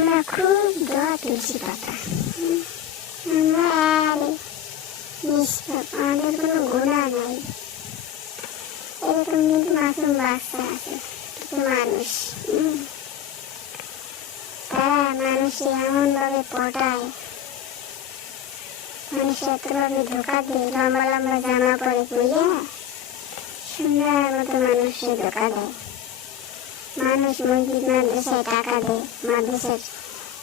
আমরা খুব দোয়া তুলসী পাতা। আমরা আরে নিষ্পাপ, আমাদের কোনো গুণা নাই। এরকম কিন্তু মাসুম বাচ্চা আছে কিছু মানুষ, তারা মানুষকে এমনভাবে পটায়, মানুষ এতভাবে ধোকা দেয়। লম্বা লম্বা জামা পরে পড়িয়া সুন্দর মতো মানুষকে ধোকা দেয়। মানুষ মসজিদ মাদ্রাসায় টাকা দেয়, মাদ্রাসার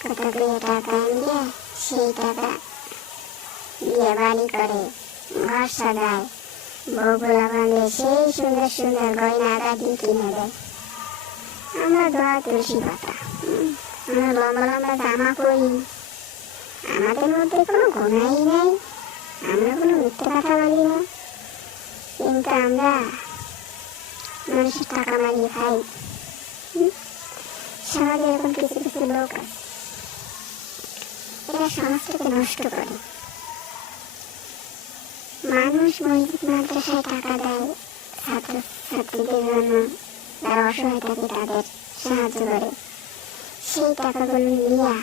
কথা কইয়া টাকা আনিয়ে সেই টাকা বিয়ে বাড়ি করে, ঘর সাজায়, বউগুলা বাঁধে, সেই সুন্দর সুন্দর গয়না গাটি কিনে দেয়। আমরা দোয়া তুলসী পাতা, আমরা লম্বা লম্বা জামা পরি, আমাদের মধ্যে কোনো গুণাই নাই, আমরা কোনো মিথ্যে কথা বলি না, কিন্তু আমরা মানুষের টাকা মারিয়ে খাই। সমাজে এরকম কিছু কিছু লোক আছে, এরা সমাজটাকে নষ্ট করে। মানুষ মসজিদ মাদ্রাসায় টাকা দেয় ছাত্র ছাত্রীদের জন্য, যারা অসহায় থাকে তাদের সাহায্য করে, সেই টাকাগুলো নিয়ে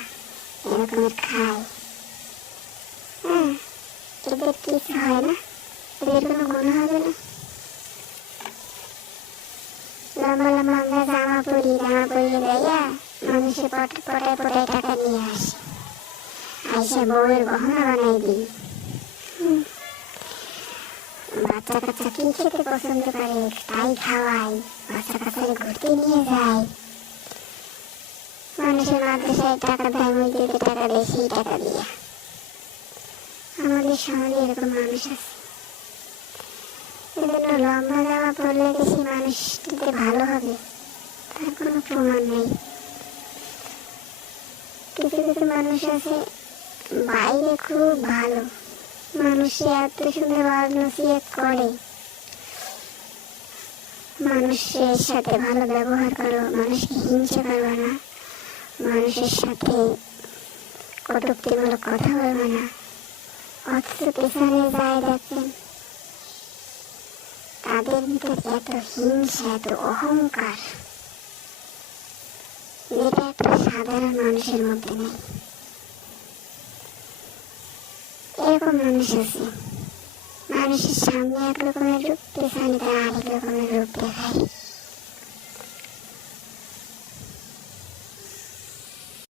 এরকমের খায়। এদের কিছু হয় না, এদের কোনো গুণ হবে না। লম্বা লম্বা আমরা জামা পরি, জামা পরিয়ে দেয়া মানুষের পটায় পটায় টাকা নিয়ে আসে, আইসা বউয়ের গহনা বানাই দিই। বাচ্চা কাচ্চা কি খেতে পছন্দ করে তাই খাওয়াই, বাচ্চা কাচ্চাকে ঘুরতে নিয়ে যায়, মানুষের মাদ্রাসায় টাকা দেয়, মসজিদে টাকা দেয়, সেই টাকা দিয়ে। আমাদের সমাজে এরকম মানুষ আছে। এজন্য লম্বা জামা পরলে বেশি মানুষটিতে ভালো হবে তার কোনো প্রমাণ নেই। কিছু কিছু মানুষ আছে বাইরে খুব ভালো, মানুষে এত সুন্দর নসিহত করে, মানুষের সাথে ভালো ব্যবহার করো, মানুষকে হিংসা করবে না, মানুষের সাথে কটূক্তিমূলক কথা বলবে না, অথচ পেছনে যায় দেখবেন তাদের ভিতর এত হিংসা, এত অহংকার, যেটা একটা সাধারণ মানুষের মধ্যে নেই। এরকম মানুষ আছে, মানুষের সামনে এক রকমের রূপ, পেছনে তারা আরেক রকমের রূপ দেখায়।